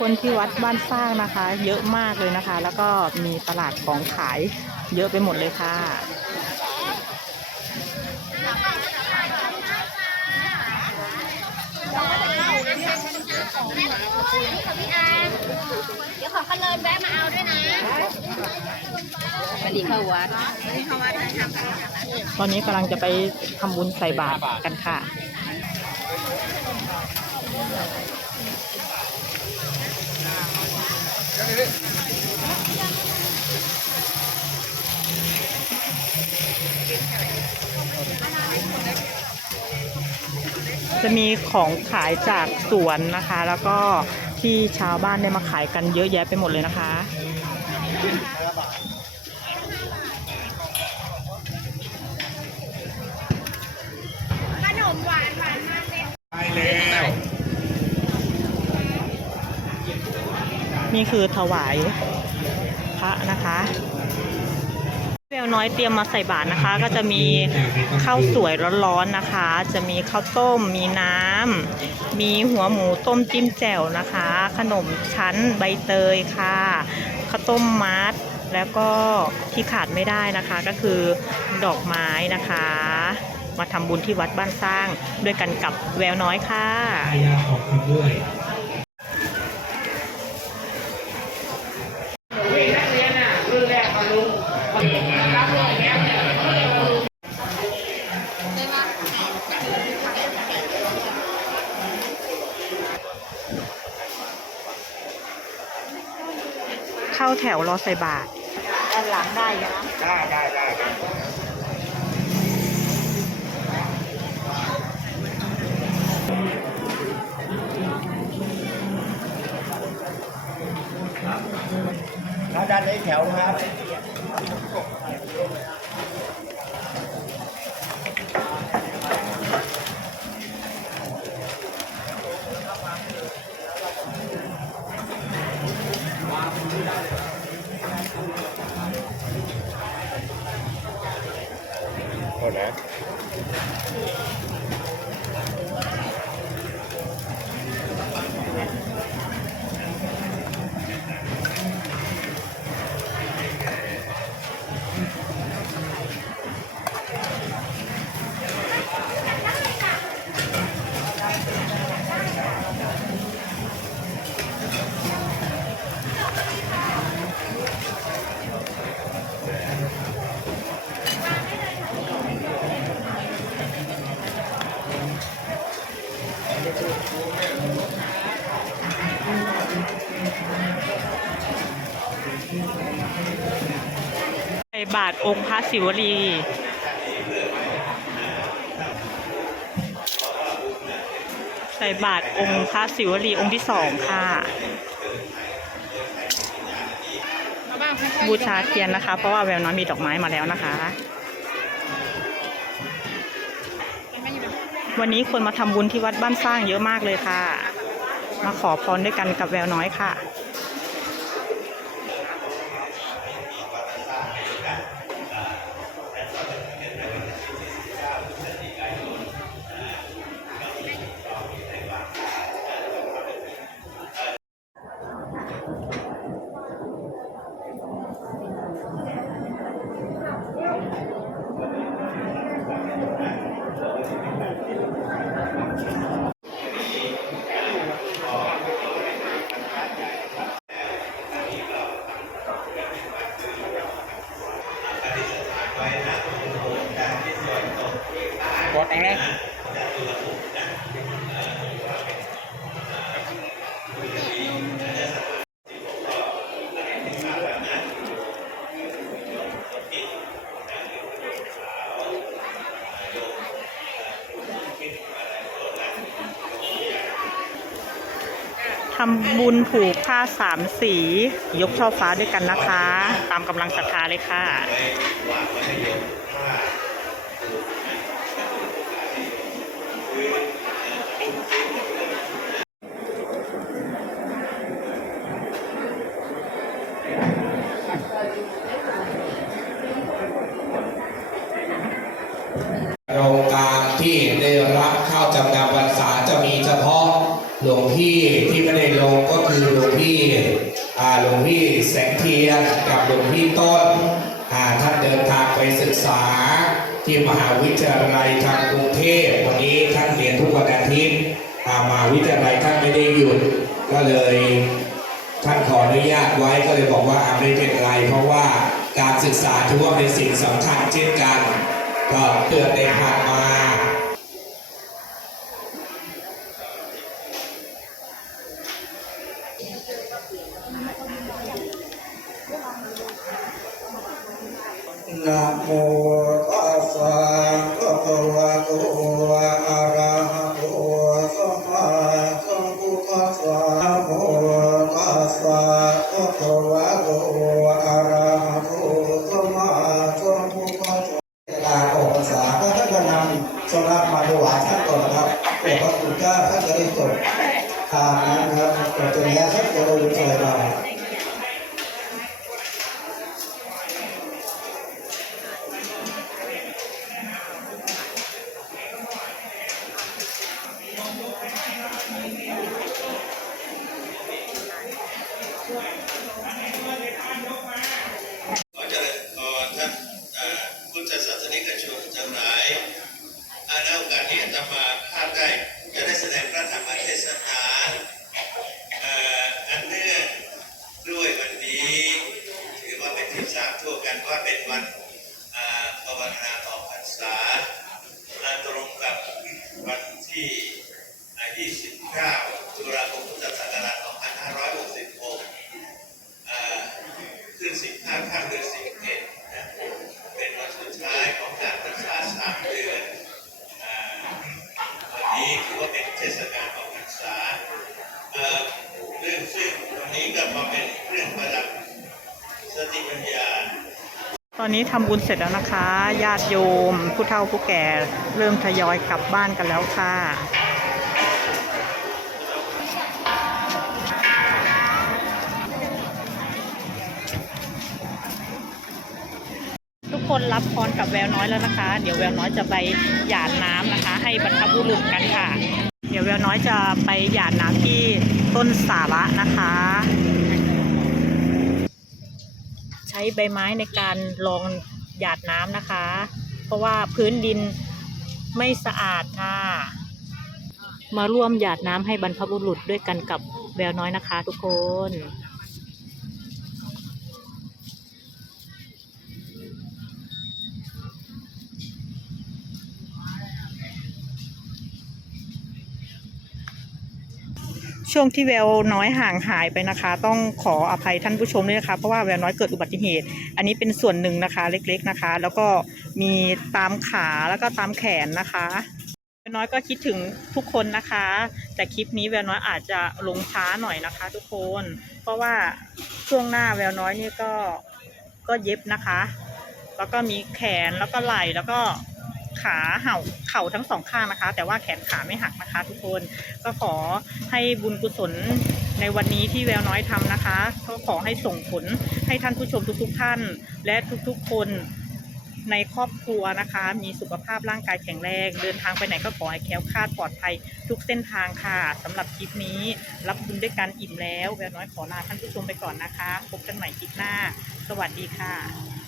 คนที่วัดบ้านสร้างนะคะ เยอะมากเลยนะคะ แล้วก็มีตลาดของขายเยอะไปหมดเลยค่ะเดี๋ยวขอเขาเลินแวะมาเอาด้วยนะวันนี้เข้าวัดตอนนี้กำลังจะไปทำบุญใส่บาตรกันค่ะ จะมีของขายจากสวนนะคะ แล้วก็ที่ชาวบ้านได้มาขายกันเยอะแยะไปหมดเลยนะคะ ขนมหวานหวานมากเลย นี่คือถวายพระนะคะแววน้อยเตรียมมาใส่บาตรนะคะ ก็จะมีข้าวสวยร้อนๆนะคะ จะมีข้าวต้ม มีน้ำมีหัวหมูต้มจิ้มแจ่วนะคะ ขนมชั้นใบเตยค่ะข้าวต้มมัดแล้วก็ที่ขาดไม่ได้นะคะก็คือดอกไม้นะคะ มาทำบุญที่วัดบ้านสร้างด้วยกันกับแววน้อยค่ะ เข้าแถวรอใส่บาตรด้านหลังได้นะได้ได้ได้แล้วด้านนี้แถวครับ บาทองค์พระศิวลีใส่บาทองค์พระศิวลีองค์ที่สองค่ะ บูชาเทียนนะคะ เพราะว่าแววน้อยมีดอกไม้มาแล้วนะคะ วันนี้คนมาทำบุญที่วัดบ้านสร้างเยอะมากเลยค่ะ มาขอพรด้วยกันกับแววน้อยค่ะ งเลยทำบุญผูกผ้าสามสี ยกช่อฟ้าด้วยกันนะคะ ตามกำลังศรัทธาเลยค่ะ โรงการ ที่ได้รับข้าวจำนำพรรษาจะมีเฉพาะหลวงพี่ที่ไม่ได้ลงก็คือหลวงพี่อาหลวงพี่แสงเทียนกับหลวงพี่ต้นอาท่านเดินทางไปศึกษาที่มหาวิทยาลัยทางกรุงเทพวันนี้ท่านเรียนทุกวันอาทิตย์อามหาวิทยาลัยท่านไม่ได้หยุดก็เลยท่านขออนุญาตไว้ก็เลยบอกว่าไม่เป็นไร เพราะว่าการศึกษาถือว่าเป็นสิ่งสำคัญเช่นกัน ก็เกิดได้ผ่านมา นะโม ตอนนี้ทำบุญเสร็จแล้วนะคะ ญาติโยม ผู้เฒ่าผู้แก่เริ่มทยอยกลับบ้านกันแล้วค่ะทุกคนรับพรกับแววน้อยแล้วนะคะ เดี๋ยวแววน้อยจะไปหยาดน้ำนะคะ ให้บรรพบุรุษกันค่ะ เดี๋ยวแววน้อยจะไปหยาดน้ำที่ต้นสาระนะคะ ช้ใบไม้ในการรองหยาดน้ำนะคะ เพราะว่าพื้นดินไม่สะอาดค่ะ มาร่วมหยาดน้ำให้บรรพบุรุษด้วยกันกับแววน้อยนะคะทุกคน ช่วงที่แววน้อยห่างหายไปนะคะ ต้องขออภัยท่านผู้ชมด้วยนะคะ เพราะว่าแววน้อยเกิดอุบัติเหตุ อันนี้เป็นส่วนหนึ่งนะคะเล็กๆนะคะ แล้วก็มีตามขาแล้วก็ตามแขนนะคะแววน้อยก็คิดถึงทุกคนนะคะ แต่คลิปนี้แววน้อยอาจจะลงช้าหน่อยนะคะ ทุกคน เพราะว่าช่วงหน้าแววน้อยนี่ก็ก็เย็บนะคะ แล้วก็มีแขนแล้วก็ไหล่แล้วก็ ขาเห่าเข่าทั้งสองข้างนะคะ แต่ว่าแขนขาไม่หักนะคะ ทุกคนก็ขอให้บุญกุศลในวันนี้ที่แววน้อยทำนะคะก็ขอให้ส่งผลให้ท่านผู้ชมทุกๆท่าน และทุกๆคนในครอบครัวนะคะ มีสุขภาพร่างกายแข็งแรง เดินทางไปไหนก็ขอให้แคล้วคลาดปลอดภัยทุกเส้นทางค่ะสำหรับคลิปนี้ รับบุญด้วยกันอิ่มแล้ว แววน้อยขอลาท่านผู้ชมไปก่อนนะคะ พบกันใหม่คลิปหน้า สวัสดีค่ะ